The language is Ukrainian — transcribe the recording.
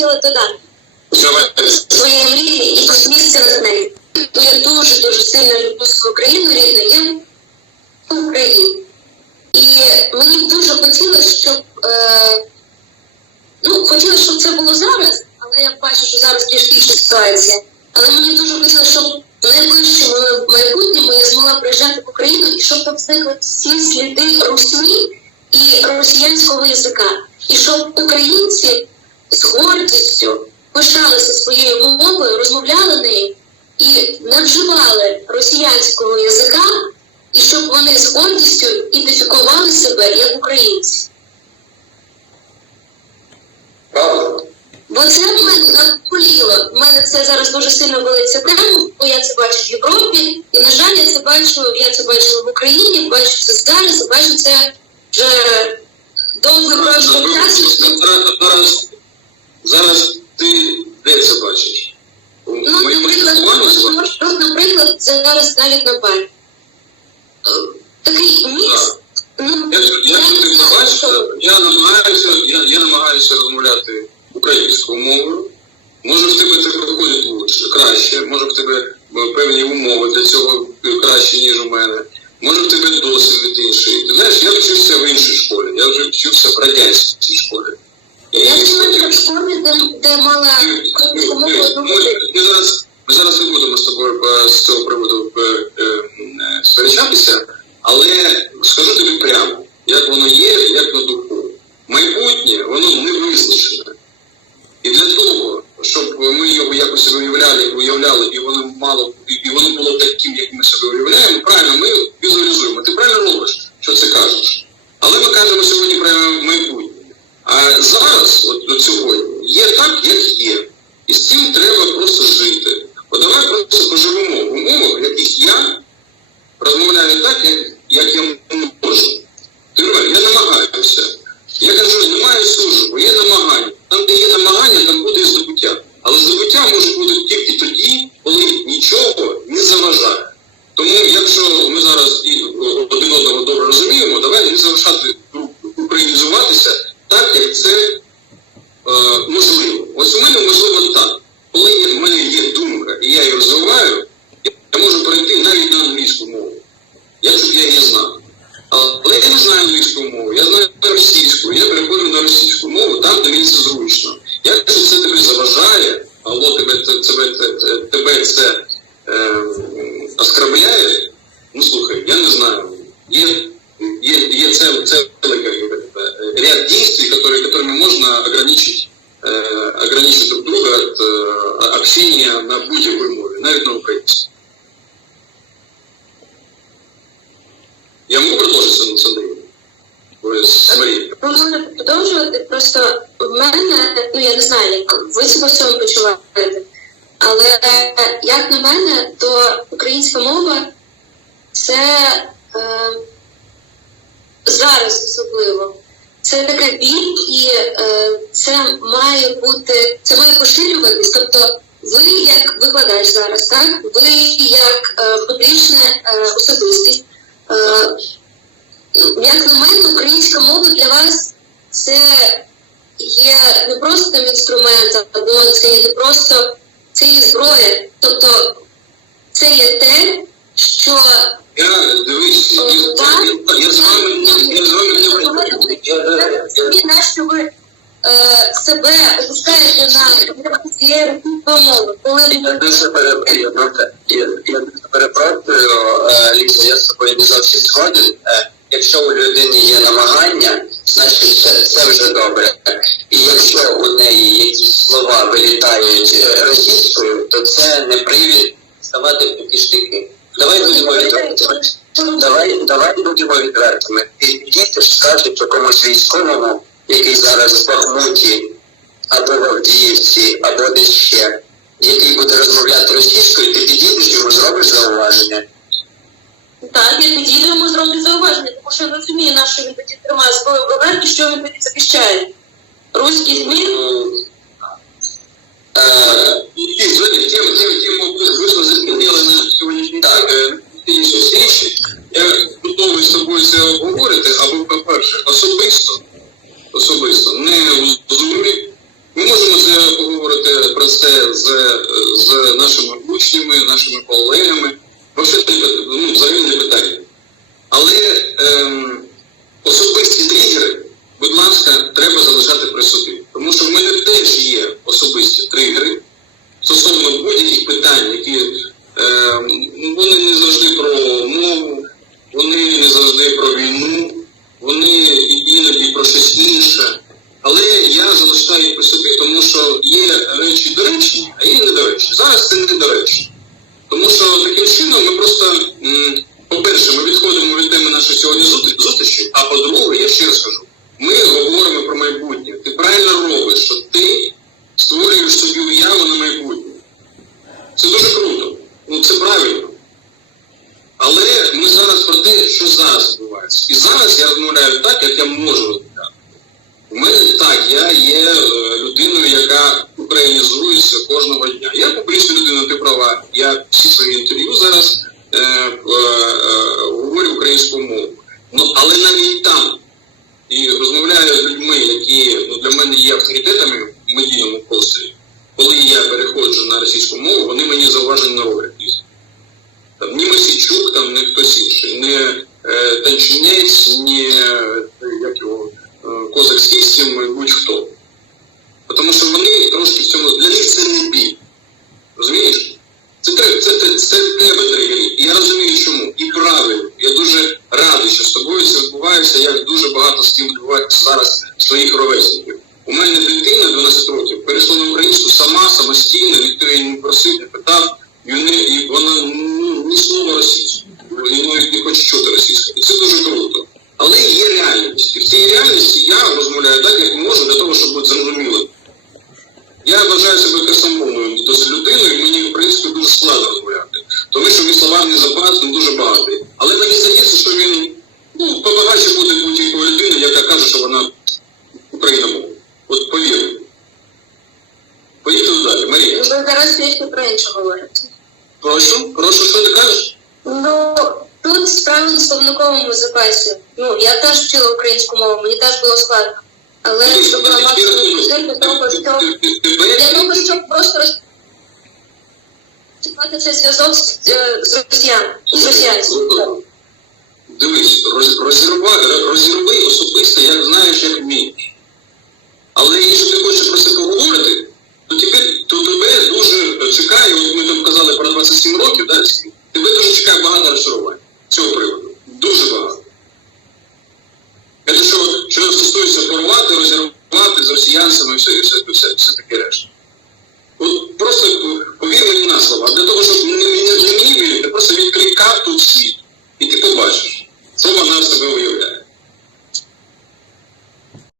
хотіла своєї мрії і посміхся над нею. Я дуже дуже сильно люблю свою країну рідну, я в Україні. І мені дуже хотілося, щоб е, ну, хотілося, щоб це було зараз, але я бачу, що зараз трішки інша ситуація. Але мені дуже хотілося, щоб в найближчому майбутньому я змогла приїжджати в Україну і щоб там зникли всі сліди русні і росіянського язика. І щоб українці з гордістю пишалися своєю мовою, розмовляли нею і не вживали росіянського язика, і щоб вони з гордістю ідентифікували себе як українці. Бо це в мене надболіло. В мене це зараз дуже сильно болиться прямо, бо я це бачу в Європі, і на жаль, я це бачу, я це бачила в Україні, бачу це зараз, бачу це вже проміжок часу. Зараз, ти де це бачиш? У Ну, моєму наприклад, спілкуванні з вами? от, от, наприклад, зараз навіть на. Е, Такий мікс. Ну, не ти знаю, бачиш, що- я намагаюся, я, я намагаюся розмовляти українською мовою. Може в тебе це проходить лучше, краще, може в тебе е, певні умови для цього е, кращі, ніж у мене. Може в тебе досвід інший. Ти знаєш, я вчився в іншій школі, я вже вчився в радянській школі. І Я з в школі, де, де мала українську ми, зараз, ми зараз не будемо з тобою е, з цього приводу е, е, сперечатися, але скажу тобі прямо, як воно є, як на духу. Майбутнє, воно не визначене. І для того, щоб ми його якось уявляли, уявляли, і воно мало, і, і воно було таким, як ми собі уявляємо, правильно, ми візуалізуємо. Ти правильно робиш, що це кажеш. Але ми кажемо сьогодні про майбутнє. А зараз, от, от сьогодні, є так, як є. І з цим треба просто жити. От давай просто поживемо в умовах, в яких я розмовляю так, як, як я можу. Ти я намагаюся. Я кажу, немає службу, є намагання. Там, де є намагання, там буде і здобуття. Але здобуття може бути тільки тоді, коли нічого не заважає. Тому, якщо ми зараз і один одного добре розуміємо, давай не залишати українізуватися так, як це е, можливо. Ось у мене можливо так. Коли є- в мене є думка, і я я можу перейти навіть на англійську мову, якщо б я її знав. Але я не знаю англійську мову, я знаю російську, я переходжу на російську мову там, де мені це зручно. Якщо це тобі заважає, або тебе, те- тебе, те- тебе це е, оскорбляє, ну слухай, я не знаю. Є, є, є це, це ряд действий, которые, которыми можно ограничить, э, ограничить друг друга от э, общения на будь-якій мові, навіть на українській. Я можу Андрієм? Ви з Марією? Продовжувати, просто в мене, ну я не знаю, як ви себе в цьому почуваєте, але як на мене, то українська мова це е, зараз особливо. Це така біль, і е, це має бути, це має поширюватись. Тобто ви як викладач зараз, так? Ви як е, публічна е, особистість. Як на мене, українська мова для вас це є не просто інструмент, або це не просто це є зброя. Тобто це є те, що Я дивись, я, я, я, я з вами я з вами не говорю. Я, я, я, собі на що ви е, себе опускаєте на мови, коли Я дуже перепрошую, я, я дуже перепрошую, е, Ліза, я з тобою не зовсім згоден. Е, Якщо у людини є намагання, значить це, це вже добре. І якщо у неї якісь слова вилітають російською, то це не привід ставати штики. Давай будемо відвертими. Давай, давай будемо відвертими. Ти підійдеш, скажеш якомусь військовому, який зараз в Бахмуті, або в Авдіївці, або десь ще, який буде розмовляти російською, ти підійдеш йому зробиш зауваження. Так, я підійду йому зроблю зауваження, тому що я розумію, на що він тоді тримає зброю в і що він тоді захищає. Руський змін Э, е. Я готовий з тобою це обговорити, або, по-перше, особисто, особисто, не в. Ми можемо це про це з, нашими учнями, нашими колегами. Взагалі, ну, взагалі питання. Але ем, особисті будь ласка, треба залишати при собі. Тому що в мене теж є особисті тригери стосовно будь-яких питань, які ем, вони не завжди про мову, вони не завжди про війну, вони іноді про щось інше. Але я залишаю їх при собі, тому що є речі доречні, а є недоречні. Зараз це недоречно. Тому що таким чином ми просто, по-перше, ми відходимо від теми нашої сьогодні зустрічі, а по-друге, я ще раз кажу, ми говоримо про майбутнє. Ти правильно робиш, що ти створюєш собі уяву на майбутнє. Це дуже круто. Ну це правильно. Але ми зараз про те, що зараз відбувається. І зараз я розмовляю так, як я можу розмовляти. У мене так, я є е, людиною, яка українізується кожного дня. Я публічна людина, ти права. Я всі свої інтерв'ю зараз е, е, говорю українською мовою. Ну, але навіть там і розмовляю з людьми, які ну, для мене є авторитетами в медійному просторі, коли я переходжу на російську мову, вони мені зауважень не роблять. Там, ні Мосійчук, там, ні хтось інший, не е, Танчинець, ні е, як його, е, Козак Сісім, будь-хто. Тому що вони трошки в цьому, для них це не біль. Розумієш? Це, тре- це, це, це тебе тригерить. І я розумію чому. І правильно. Я дуже радий, що з тобою це відбувається. Я дуже багато з ким відбувається зараз своїх ровесників. У мене дитина 12 років перейшла на українську сама, самостійно, ніхто її не просив, не питав, і вона ну, ні слова російською, і навіть не хоче чути російською. І це дуже круто. Але є реальність. І в цій реальності я розмовляю так, як можу, для того, щоб бути зрозумілим. Я вважаю себе красомовною досить людиною, і мені в принципі дуже складно розмовляти. Тому що мій словарний запас не дуже багатий. Але мені здається, що він ну, побагатше буде будь-якої людини, яка каже, що вона україномовна. От повір. Поїхали далі, Марія. Ви зараз про інше говорите. Прошу, прошу, що ти кажеш? Ну, тут справа в словниковому запасі. Ну, я теж вчила українську мову, мені теж було складно. Але тобі максимум розумію. для того, для щоб просто розчіпати цей зв'язок з, е, з росіян, з росіянцями. Дивись, роз, розірвай, розірви особисто, як знаєш, як вмієш. Але якщо ти хочеш про це поговорити, то тебе, то тебе дуже чекає, от ми там казали про 27 років, да, всі, дуже чекає багато розчарувань з цього приводу. Дуже багато. Це що, що стосується порвати, розірвати з росіянцями і все, і все, і все, все таке решта. От просто повір мені на слово, а для того, щоб не, не, не мені вірити, просто відкрий карту світу. світ, і ти побачиш, що вона в себе уявляє.